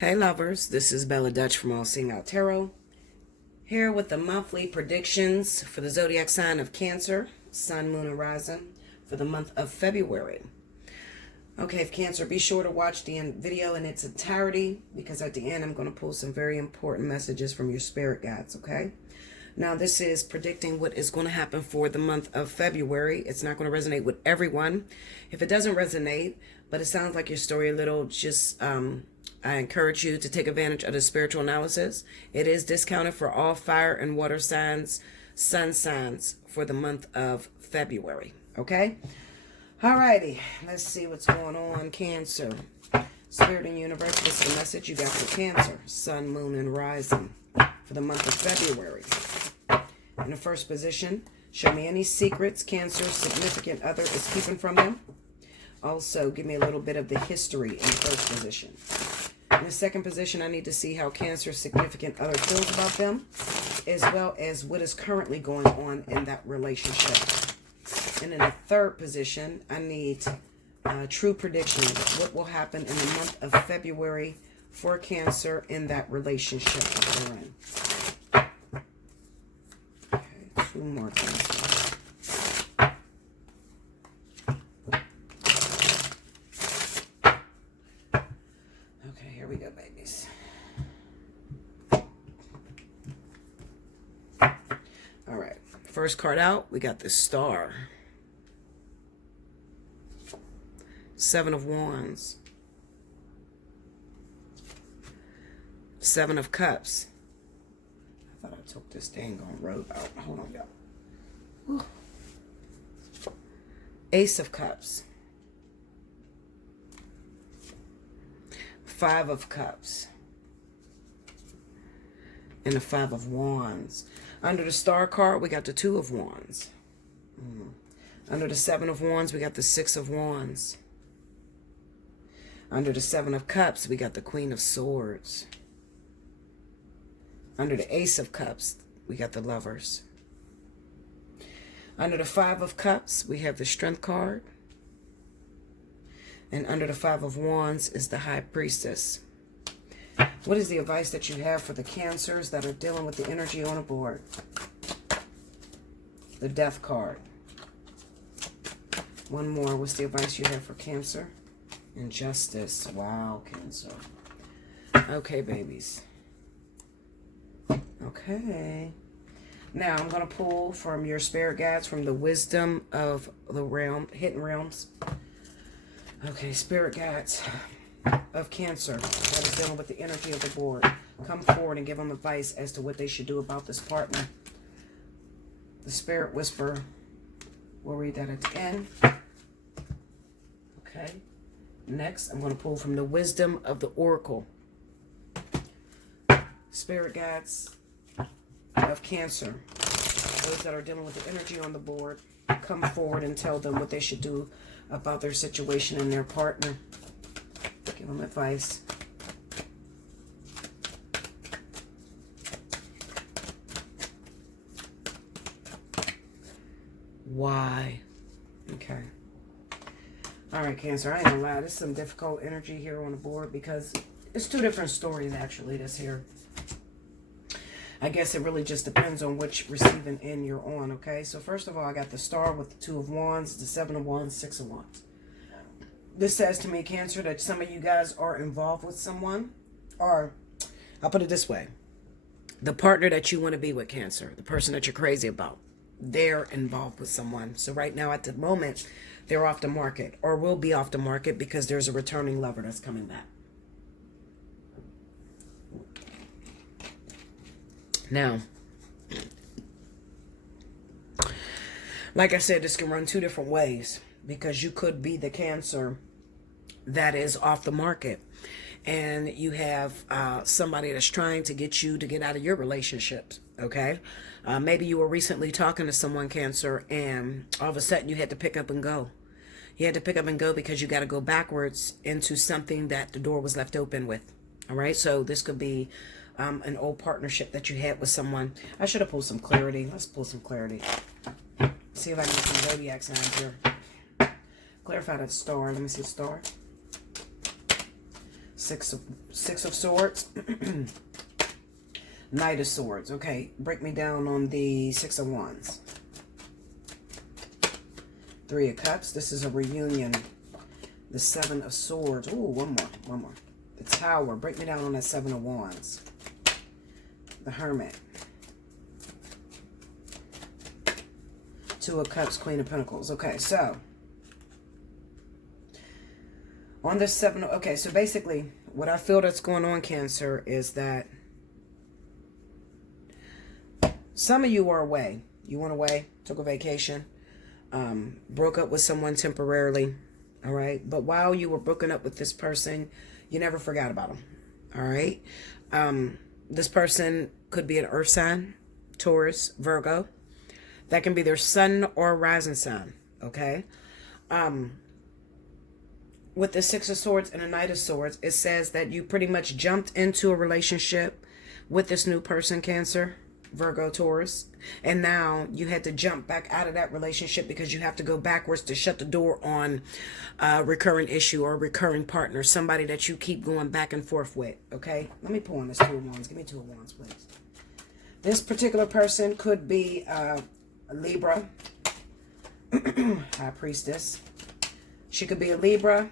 Hey lovers, this is Bella Dutch from Allseeingeyetarot, here with the monthly predictions for the zodiac sign of Cancer, Sun, Moon, and Rising for the month of February. Okay, if Cancer, be sure to watch the video in its entirety because at the end I'm going to pull some very important messages from your spirit guides, okay? Now this is predicting what is going to happen for the month of February. It's not going to resonate with everyone. If it doesn't resonate, but it sounds like your story a little, just I encourage you to take advantage of the spiritual analysis. It is discounted for all fire and water signs, sun signs for the month of February. Okay? Alrighty. Let's see what's going on, Cancer. Spirit and universe, this is the message you got for Cancer, Sun, Moon, and Rising for the month of February. In the first position, show me any secrets Cancer's significant other is keeping from them. Also, give me a little bit of the history in the first position. In the second position, I need to see how Cancer's significant other feels about them, as well as what is currently going on in that relationship. And in the third position, I need true prediction of what will happen in the month of February for Cancer in that relationship that they're in. Okay, two more times. Here we go, babies. All right. First card out, we got the Star. Seven of Wands. Seven of Cups. I thought I took this dang on road out. Hold on, y'all. Ace of Cups. Five of Cups and the Five of Wands. Under the Star card, we got the Two of Wands. Under the Seven of Wands, we got the Six of Wands. Under the Seven of Cups, we got the Queen of Swords. Under the Ace of Cups, we got the Lovers. Under the Five of Cups, we have the Strength card. And under the Five of Wands is the High Priestess. What is the advice that you have for the Cancers that are dealing with the energy on a board? The Death card. One more. What's the advice you have for Cancer? Injustice. Wow, Cancer. Okay, babies. Okay. Now, I'm going to pull from your spirit guides from the wisdom of the realm, hidden realms. Okay, spirit guides of Cancer that is dealing with the energy of the board. Come forward and give them advice as to what they should do about this partner. The Spirit Whisper. We'll read that at the end. Okay. Next, I'm going to pull from the wisdom of the Oracle. Spirit guides of Cancer. Those that are dealing with the energy on the board. Come forward and tell them what they should do about their situation and their partner. Give them advice. Why? Okay. All right, Cancer, I ain't gonna lie. There's some difficult energy here on the board because it's two different stories, actually, that's here. I guess it really just depends on which receiving end you're on, okay? So first of all, I got the Star with the Two of Wands, the Seven of Wands, Six of Wands. This says to me, Cancer, that some of you guys are involved with someone, or I'll put it this way. The partner that you want to be with, Cancer, the person that you're crazy about, they're involved with someone. So right now, at the moment, they're off the market or will be off the market because there's a returning lover that's coming back. Now, like I said, this can run two different ways because you could be the Cancer that is off the market and you have somebody that's trying to get you to get out of your relationships, okay? Maybe you were recently talking to someone, Cancer, and all of a sudden you had to pick up and go. You had to pick up and go because you got to go backwards into something that the door was left open with, all right? So this could be an old partnership that you had with someone. I should have pulled some clarity. Let's pull some clarity. See if I can get some zodiac signs here. Clarify that Star. Let me see Star. Six of Swords. Knight of Swords. Okay, break me down on the Six of Wands. Three of Cups. This is a reunion. The Seven of Swords. Ooh, one more. The Tower. Break me down on that Seven of Wands. The Hermit. Two of Cups, Queen of Pentacles. Okay, so on this seven, okay, so basically what I feel that's going on, Cancer, is that some of you are away. You went away, took a vacation, broke up with someone temporarily, all right? But while you were broken up with this person, you never forgot about them, all right? This person could be an earth sign, Taurus, Virgo. That can be their sun or rising sign, okay? With the Six of Swords and the Knight of Swords, it says that you pretty much jumped into a relationship with this new person, Cancer, Virgo, Taurus, and now you had to jump back out of that relationship because you have to go backwards to shut the door on a recurring issue or a recurring partner, somebody that you keep going back and forth with, okay? Let me pull on this Two of Wands. Give me Two of Wands, please. This particular person could be a Libra, High Priestess. She could be a Libra.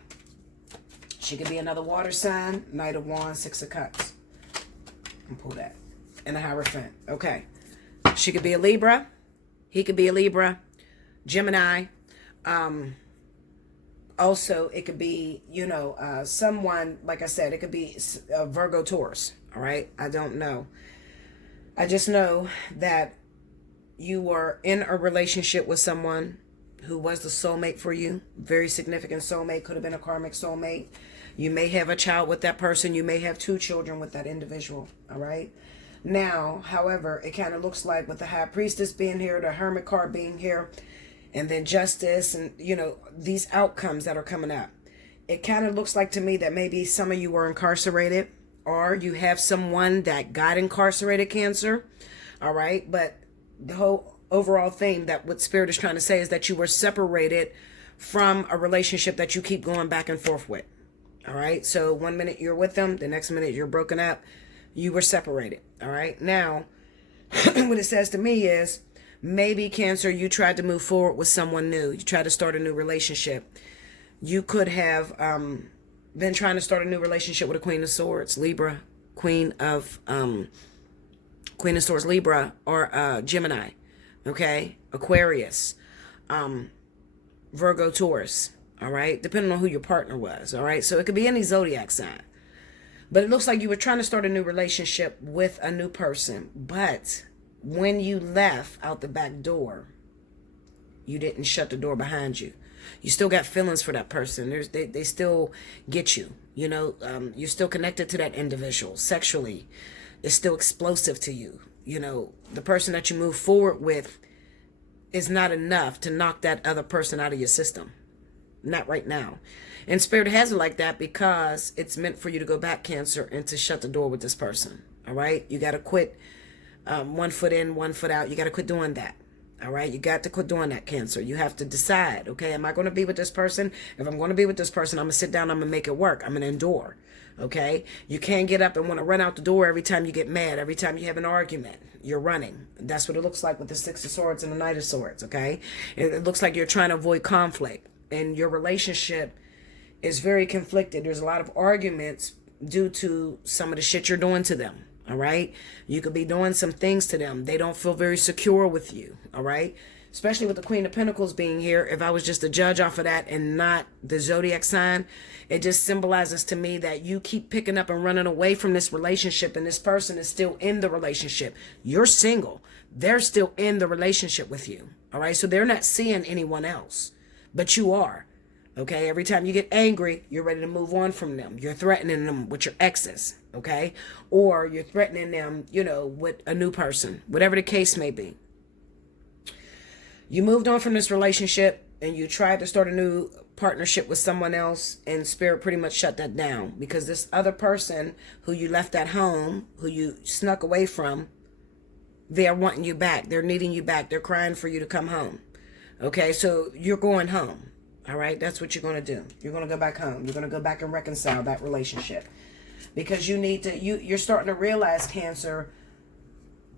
She could be another water sign, Knight of Wands, Six of Cups. And pull that. And a Hierophant. Okay. She could be a Libra. He could be a Libra. Gemini. Also, it could be, you know, someone, like I said, it could be Virgo, Taurus. All right? I don't know. I just know that you were in a relationship with someone who was the soulmate for you. Very significant soulmate. Could have been a karmic soulmate. You may have a child with that person. You may have 2 children with that individual. All right? Now, however, it kind of looks like with the High Priestess being here, the Hermit card being here, and then Justice, and, you know, these outcomes that are coming up. It kind of looks like to me that maybe some of you were incarcerated, or you have someone that got incarcerated, Cancer. All right? But the whole overall thing that what Spirit is trying to say is that you were separated from a relationship that you keep going back and forth with. All right? So one minute you're with them, the next minute you're broken up. You were separated. All right? Now, what it says to me is maybe, Cancer, you tried to move forward with someone new. You tried to start a new relationship. You could have been trying to start a new relationship with a Queen of Swords, Libra, Queen of Swords, Libra, or Gemini, okay? Aquarius, Virgo, Taurus, all right? Depending on who your partner was, all right? So it could be any zodiac sign. But it looks like you were trying to start a new relationship with a new person. But when you left out the back door, you didn't shut the door behind you. You still got feelings for that person. They still get you. You know, you're still connected to that individual sexually. It's still explosive to you. You know, the person that you move forward with is not enough to knock that other person out of your system. Not right now. And Spirit has it like that because it's meant for you to go back, Cancer, and to shut the door with this person. All right? You got to quit one foot in, one foot out. You got to quit doing that. All right? You got to quit doing that, Cancer. You have to decide, okay, am I going to be with this person? If I'm going to be with this person, I'm going to sit down, I'm going to make it work. I'm going to endure. Okay? You can't get up and want to run out the door every time you get mad, every time you have an argument. You're running. That's what it looks like with the Six of Swords and the Knight of Swords, okay? It looks like you're trying to avoid conflict. And your relationship is very conflicted. There's a lot of arguments due to some of the shit you're doing to them. All right. You could be doing some things to them. They don't feel very secure with you. All right. Especially with the Queen of Pentacles being here. If I was just a judge off of that and not the zodiac sign, it just symbolizes to me that you keep picking up and running away from this relationship, and this person is still in the relationship. You're single. They're still in the relationship with you. All right. So they're not seeing anyone else, but you are. Okay, every time you get angry, you're ready to move on from them. You're threatening them with your exes, okay? Or you're threatening them, you know, with a new person, whatever the case may be. You moved on from this relationship and you tried to start a new partnership with someone else, and Spirit pretty much shut that down because this other person who you left at home, who you snuck away from, they're wanting you back. They're needing you back. They're crying for you to come home. Okay, so you're going home. All right, that's what you're going to do. You're going to go back home. You're going to go back and reconcile that relationship, because you need to. You're starting to realize, Cancer,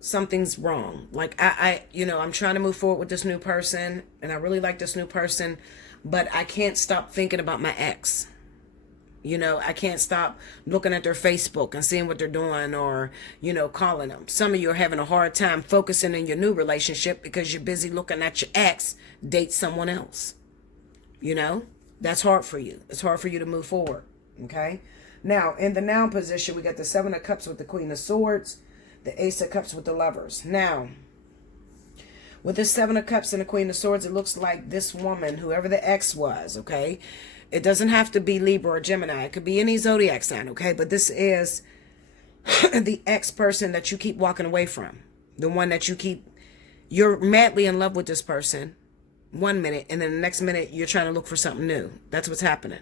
something's wrong. Like I'm trying to move forward with this new person, and I really like this new person, but I can't stop thinking about my ex. I can't stop looking at their Facebook and seeing what they're doing, or, calling them. Some of you are having a hard time focusing in your new relationship because you're busy looking at your ex date someone else. That's hard for you. It's hard for you to move forward. Okay. Now, in the noun position, we got the 7 of Cups with the Queen of Swords, the Ace of Cups with the Lovers. Now, with this 7 of Cups and the Queen of Swords, it looks like this woman, whoever the ex was, okay? It doesn't have to be Libra or Gemini. It could be any zodiac sign, okay? But this is the ex person that you keep walking away from. The one that you're madly in love with this person 1 minute, and then the next minute you're trying to look for something new. That's what's happening.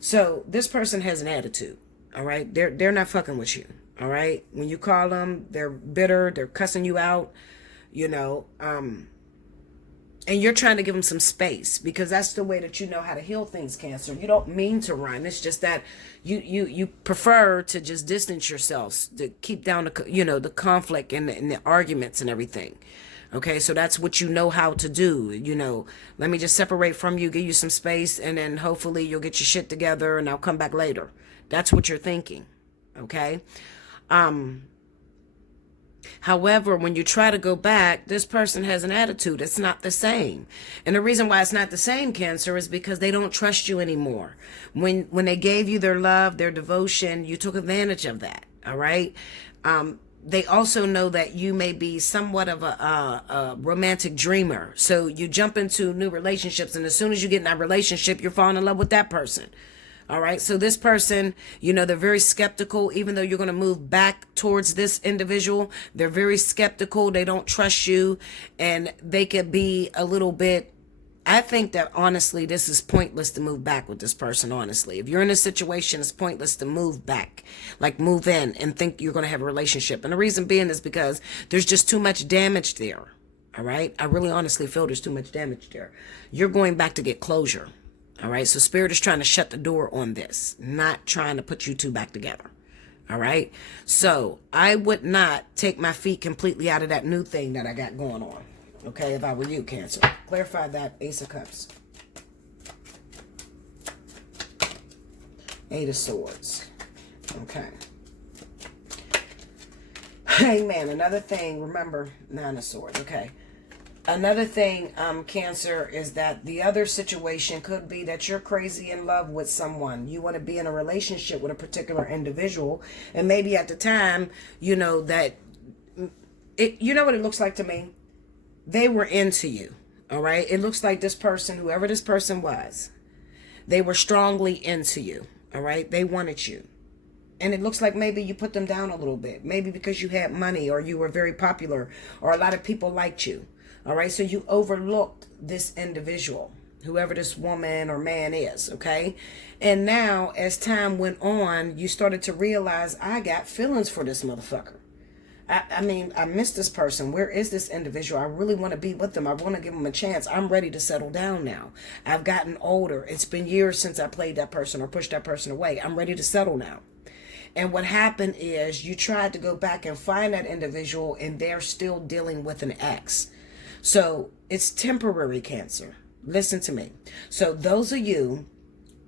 So this person has an attitude, all right? They're not fucking with you, all right? When you call them, they're bitter, they're cussing you out, and you're trying to give them some space, because that's the way that you know how to heal things, Cancer. You don't mean to run. It's just that you prefer to just distance yourselves, to keep down the conflict and the arguments and everything. Okay, so that's what you know how to do. Let me just separate from you, give you some space, and then hopefully you'll get your shit together and I'll come back later. That's what you're thinking. Okay. However, when you try to go back, this person has an attitude. It's not the same. And the reason why it's not the same, Cancer, is because they don't trust you anymore. When they gave you their love, their devotion, you took advantage of that. All right. They also know that you may be somewhat of a romantic dreamer. So you jump into new relationships, and as soon as you get in that relationship, you're falling in love with that person. All right. So this person, they're very skeptical. Even though you're going to move back towards this individual, they're very skeptical. They don't trust you, and they could be a little bit. I think that honestly, this is pointless to move back with this person. Honestly, if you're in a situation, it's pointless to move back, like move in and think you're going to have a relationship. And the reason being is because there's just too much damage there. All right. I really honestly feel there's too much damage there. You're going back to get closure. All right. So Spirit is trying to shut the door on this, not trying to put you two back together. All right. So I would not take my feet completely out of that new thing that I got going on. Okay, if I were you, Cancer. Clarify that. Ace of Cups. 8 of Swords. Okay. Hangman. Another thing, remember, 9 of Swords. Okay. Another thing, Cancer, is that the other situation could be that you're crazy in love with someone. You want to be in a relationship with a particular individual. And maybe at the time, that... you know what it looks like to me? They were into you, all right? It looks like this person, whoever this person was, they were strongly into you, all right? They wanted you. And it looks like maybe you put them down a little bit, maybe because you had money, or you were very popular, or a lot of people liked you, all right? So you overlooked this individual, whoever this woman or man is, okay? And now, as time went on, you started to realize, I got feelings for this motherfucker. I miss this person. Where is this individual? I really want to be with them. I want to give them a chance. I'm ready to settle down now. I've gotten older. It's been years since I played that person or pushed that person away. I'm ready to settle now. And what happened is you tried to go back and find that individual, and they're still dealing with an ex. So it's temporary, Cancer. Listen to me. So those of you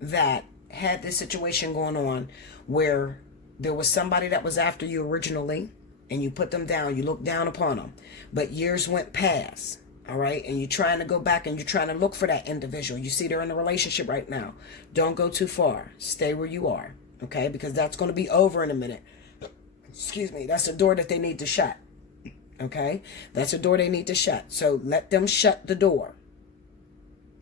that had this situation going on where there was somebody that was after you originally, and you put them down, you look down upon them, but years went past, all right, and you're trying to go back and you're trying to look for that individual. You see they're in a relationship right now. Don't go too far. Stay where you are, okay, because that's going to be over in a minute. Excuse me. That's a door that they need to shut, okay? That's a door they need to shut. So let them shut the door,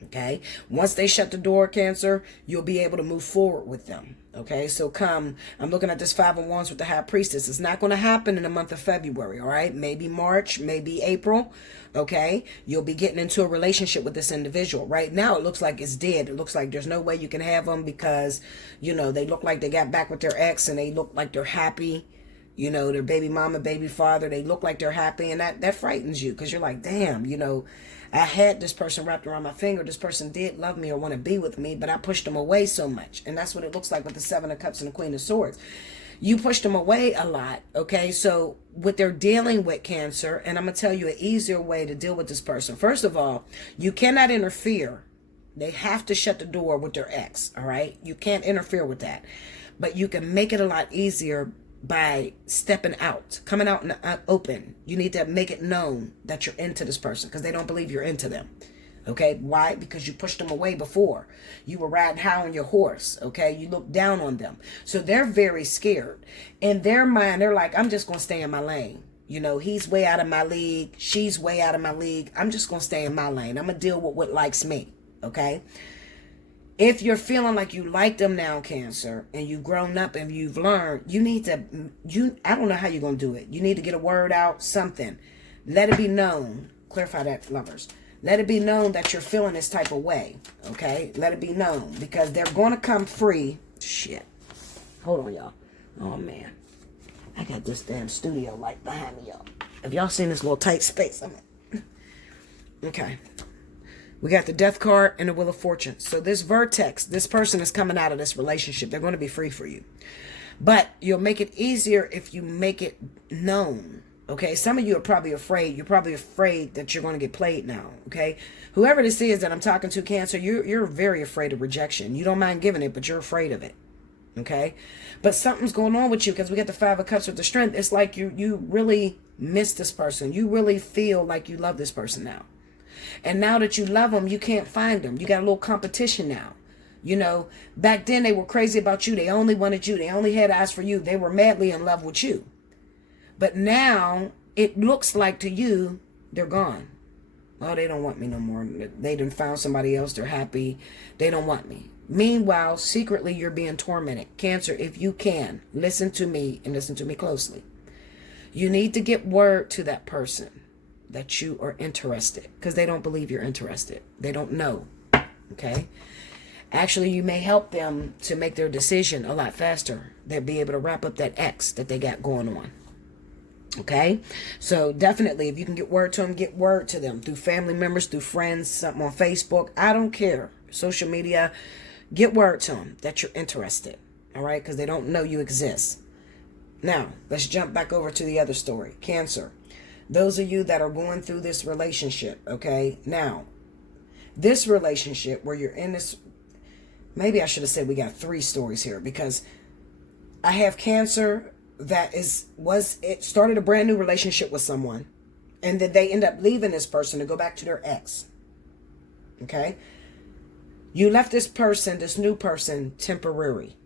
okay? Once they shut the door, Cancer, you'll be able to move forward with them. Okay, so I'm looking at this 5 of Wands with the High Priestess. It's not going to happen in the month of February, all right? Maybe March, maybe April, okay? You'll be getting into a relationship with this individual. Right now, it looks like it's dead. It looks like there's no way you can have them because, they look like they got back with their ex, and they look like they're happy. You know, their baby mama, baby father, they look like they're happy, and that frightens you because you're like, damn, you know, I had this person wrapped around my finger. This person did love me or want to be with me, but I pushed them away so much. And that's what it looks like with the Seven of Cups and the Queen of Swords. You pushed them away a lot, okay? So what they're dealing with, Cancer, and I'm going to tell you an easier way to deal with this person. First of all, you cannot interfere. They have to shut the door with their ex, all right? You can't interfere with that. But you can make it a lot easier by stepping out, coming out in the open. You need to make it known that you're into this person because they don't believe you're into them. Okay, why? Because you pushed them away before. You were riding high on your horse, okay? You looked down on them. So they're very scared. In their mind, they're like, I'm just going to stay in my lane. You know, he's way out of my league. She's way out of my league. I'm just going to stay in my lane. I'm going to deal with what likes me, okay? If you're feeling like you like them now, Cancer, and you've grown up and you've learned, you need to, I don't know how you're going to do it. You need to get a word out, something. Let it be known. Clarify that, lovers. Let it be known that you're feeling this type of way, okay? Let it be known because they're going to come free. Shit. Hold on, y'all. Oh, man. I got this damn studio light behind me, y'all. Have y'all seen this little tight space I'm in? Okay. We got the Death card and the Wheel of Fortune. So this vertex, this person is coming out of this relationship. They're going to be free for you. But you'll make it easier if you make it known. Okay, some of you are probably afraid. You're probably afraid that you're going to get played now. Okay, whoever this is that I'm talking to, Cancer, you're very afraid of rejection. You don't mind giving it, but you're afraid of it. Okay, but something's going on with you because we got the Five of Cups with the Strength. It's like you really miss this person. You really feel like you love this person now. And now that you love them, you can't find them. You got a little competition now. You know, back then they were crazy about you. They only wanted you. They only had eyes for you. They were madly in love with you. But now it looks like to you, they're gone. Oh, they don't want me no more. They done found somebody else. They're happy. They don't want me. Meanwhile, secretly, you're being tormented. Cancer, if you can, listen to me and listen to me closely. You need to get word to that person that you are interested because they don't believe you're interested. They don't know. Okay? Actually, you may help them to make their decision a lot faster. They'll be able to wrap up that X that they got going on. Okay, so definitely if you can get word to them, get word to them through family members, through friends, something on Facebook. I don't care. Social media, get word to them that you're interested. All right, because they don't know you exist. Now, let's jump back over to the other story. Cancer, those of you that are going through this relationship, okay, now, this relationship where you're in this, maybe I should have said we got 3 stories here because I have Cancer that it started a brand new relationship with someone and then they end up leaving this person to go back to their ex. Okay, you left this person, this new person, temporary.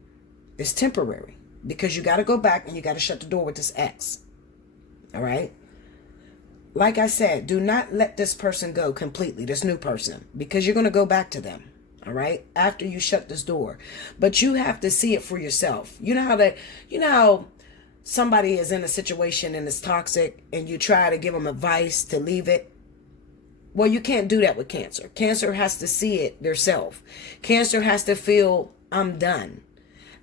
It's temporary because you got to go back and you got to shut the door with this ex. All right, like I said, do not let this person go completely, this new person, because you're going to go back to them. All right, after you shut this door, but you have to see it for yourself. You know how somebody is in a situation and it's toxic and you try to give them advice to leave it. Well, you can't do that with Cancer. Cancer has to see it themselves. Cancer has to feel, I'm done.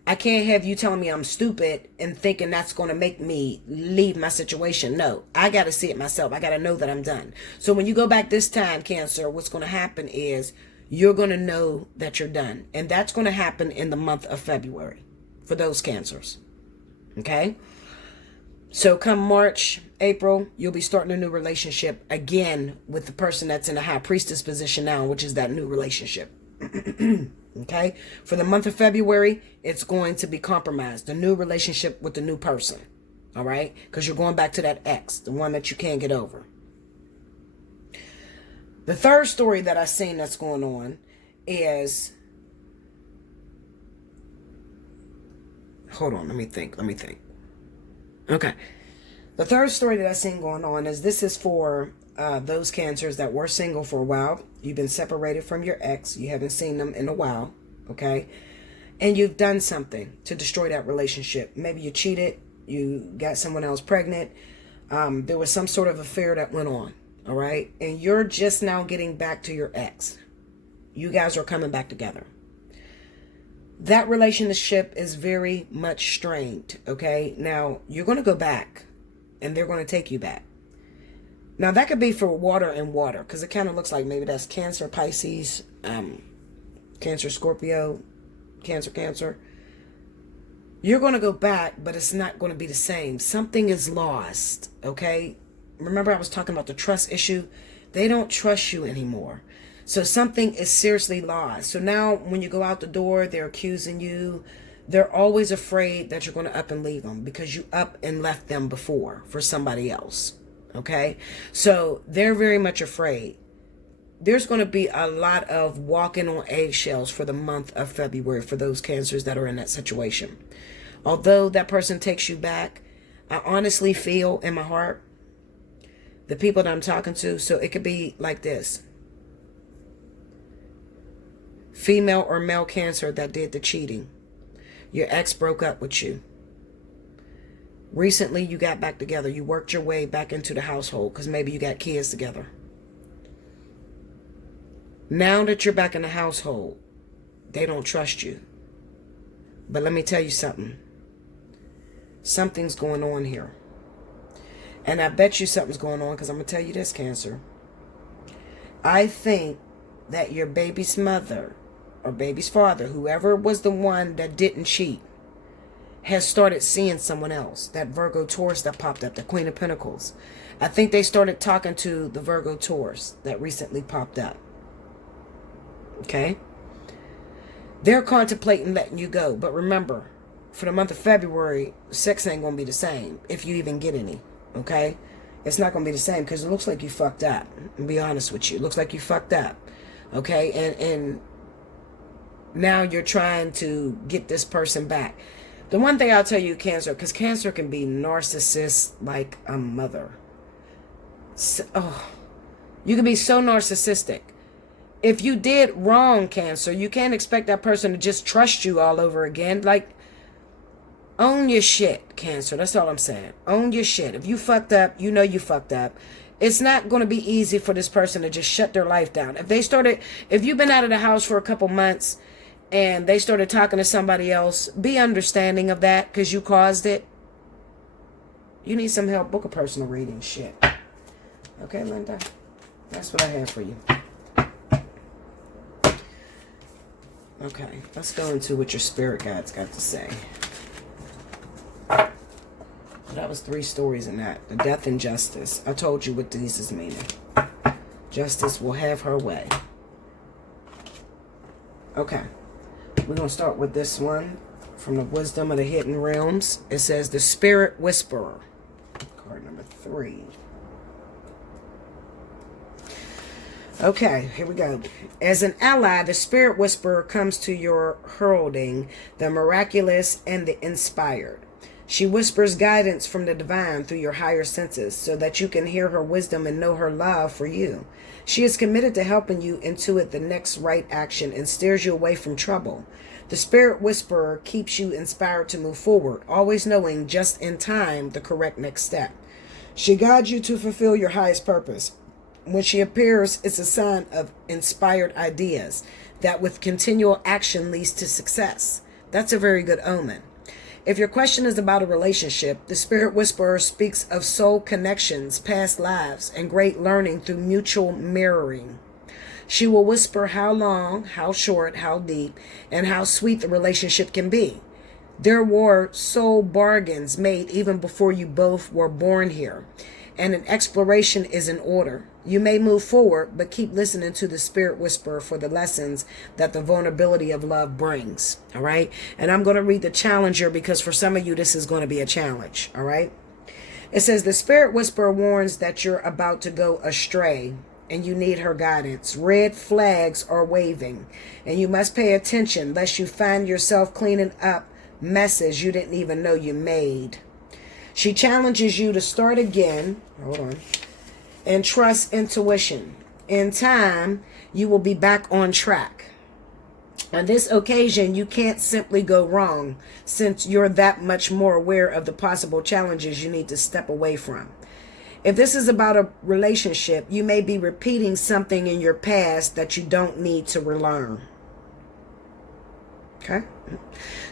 I can't have you telling me I'm stupid and thinking that's going to make me leave my situation. No, I got to see it myself. I got to know that I'm done. So when you go back this time, Cancer, what's going to happen is you're going to know that you're done. And that's going to happen in the month of February for those Cancers. Okay? So come March, April, you'll be starting a new relationship again with the person that's in a high priestess position now, which is that new relationship. Okay? For the month of February, it's going to be compromised. The new relationship with the new person. All right? Because you're going back to that ex, the one that you can't get over. The third story that I've seen that's going on is... Hold on, let me think. Okay. The third story that I've seen going on is this is for those Cancers that were single for a while. You've been separated from your ex. You haven't seen them in a while. Okay. And you've done something to destroy that relationship. Maybe you cheated. You got someone else pregnant. There was some sort of affair that went on. All right. And you're just now getting back to your ex. You guys are coming back together. That relationship is very much strained, okay? Now, you're going to go back, and they're going to take you back. Now, that could be for water and water, because it kind of looks like maybe that's Cancer, Pisces, Cancer, Scorpio, Cancer. You're going to go back, but it's not going to be the same. Something is lost, okay? Remember I was talking about the trust issue? They don't trust you anymore. So something is seriously lost. So now when you go out the door, they're accusing you. They're always afraid that you're going to up and leave them because you up and left them before for somebody else. Okay? So they're very much afraid. There's going to be a lot of walking on eggshells for the month of February for those Cancers that are in that situation. Although that person takes you back, I honestly feel in my heart, the people that I'm talking to, so it could be like this. Female or male Cancer that did the cheating. Your ex broke up with you. Recently, you got back together. You worked your way back into the household because maybe you got kids together. Now that you're back in the household, they don't trust you. But let me tell you something. Something's going on here. And I bet you something's going on because I'm going to tell you this, Cancer. I think that your baby's mother or baby's father, whoever was the one that didn't cheat, has started seeing someone else. That Virgo Taurus that popped up, the Queen of Pentacles. I think they started talking to the Virgo Taurus that recently popped up. Okay? They're contemplating letting you go. But remember, for the month of February, sex ain't going to be the same if you even get any. Okay? It's not going to be the same because it looks like you fucked up. I'll be honest with you. It looks like you fucked up. Okay? And now you're trying to get this person back. The one thing I'll tell you, Cancer, because Cancer can be narcissist like a mother. So, you can be so narcissistic. If you did wrong, Cancer, you can't expect that person to just trust you all over again. Like, own your shit, Cancer. That's all I'm saying. Own your shit. If you fucked up, you know you fucked up. It's not going to be easy for this person to just shut their life down. If you've been out of the house for a couple months and they started talking to somebody else, be understanding of that because you caused it. You need some help, book a personal reading. Shit. Okay, Linda? That's what I have for you. Okay, let's go into what your spirit guides got to say. That was 3 stories in that. The death and justice. I told you what these is meaning. Justice will have her way. Okay. We're going to start with this one from the Wisdom of the Hidden Realms. It says the Spirit Whisperer. Card number 3. Okay, here we go. As an ally, the Spirit Whisperer comes to your heralding the miraculous and the inspired. She whispers guidance from the divine through your higher senses so that you can hear her wisdom and know her love for you. She is committed to helping you intuit the next right action and steers you away from trouble. The Spirit Whisperer keeps you inspired to move forward, always knowing just in time the correct next step. She guides you to fulfill your highest purpose. When she appears, it's a sign of inspired ideas that with continual action leads to success. That's a very good omen. If your question is about a relationship, the Spirit Whisperer speaks of soul connections, past lives, and great learning through mutual mirroring. She will whisper how long, how short, how deep, and how sweet the relationship can be. There were soul bargains made even before you both were born here, and an exploration is in order. You may move forward, but keep listening to the Spirit Whisperer for the lessons that the vulnerability of love brings. All right. And I'm going to read the Challenger because for some of you, this is going to be a challenge. All right. It says the Spirit Whisperer warns that you're about to go astray and you need her guidance. Red flags are waving and you must pay attention lest you find yourself cleaning up messes you didn't even know you made. She challenges you to start again. Hold on. And trust intuition. In time, you will be back on track. On this occasion, you can't simply go wrong since you're that much more aware of the possible challenges you need to step away from. If this is about a relationship, you may be repeating something in your past that you don't need to relearn. Okay.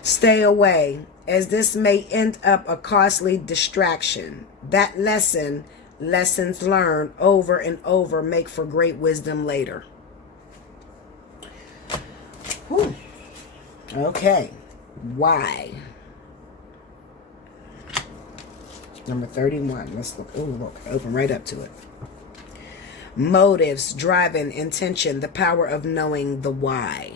Stay away, as this may end up a costly distraction. That lessons learned over and over make for great wisdom later. Whew. Okay. Why? Number 31. Let's look. Oh, look. Open right up to it. Motives, driving, intention, the power of knowing the why.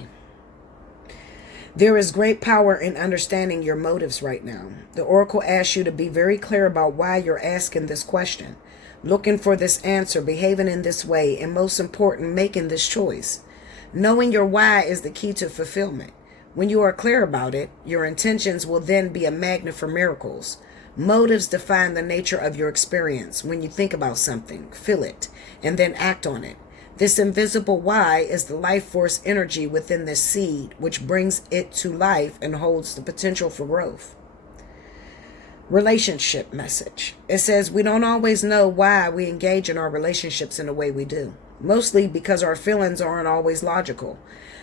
There is great power in understanding your motives right now. The oracle asks you to be very clear about why you're asking this question, looking for this answer, behaving in this way, and most important, making this choice. Knowing your why is the key to fulfillment. When you are clear about it, your intentions will then be a magnet for miracles. Motives define the nature of your experience. When you think about something, feel it, and then act on it. This invisible why is the life force energy within this seed, which brings it to life and holds the potential for growth. Relationship message. It says we don't always know why we engage in our relationships in the way we do. Mostly because our feelings aren't always logical.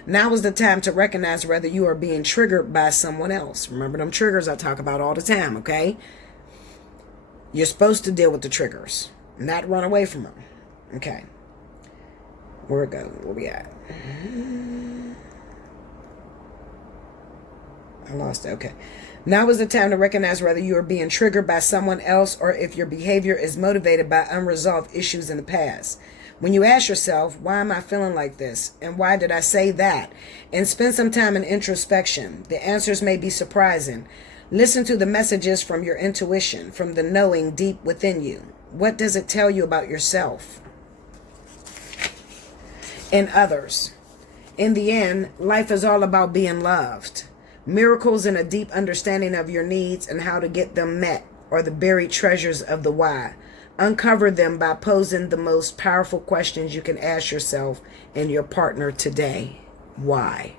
Now is the time to recognize whether you are being triggered by someone else. Remember them triggers I talk about all the time, okay? You're supposed to deal with the triggers, not run away from them. Okay. Where it go? Where we at? I lost it. Okay. Now is the time to recognize whether you are being triggered by someone else or if your behavior is motivated by unresolved issues in the past. When you ask yourself, why am I feeling like this? And why did I say that? And spend some time in introspection. The answers may be surprising. Listen to the messages from your intuition, from the knowing deep within you. What does it tell you about yourself and others? In the end, life is all about being loved. Miracles and a deep understanding of your needs and how to get them met are the buried treasures of the why. Uncover them by posing the most powerful questions you can ask yourself and your partner today. Why?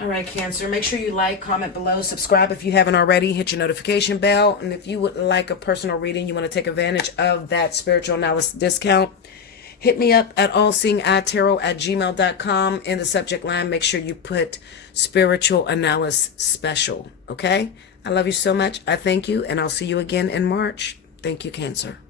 All right, Cancer, make sure you like, comment below, subscribe if you haven't already, hit your notification bell. And if you would like a personal reading, you want to take advantage of that spiritual analysis discount, hit me up at allseeingeyetarot@gmail.com. In the subject line, make sure you put spiritual analysis special, okay? I love you so much. I thank you, and I'll see you again in March. Thank you, Cancer.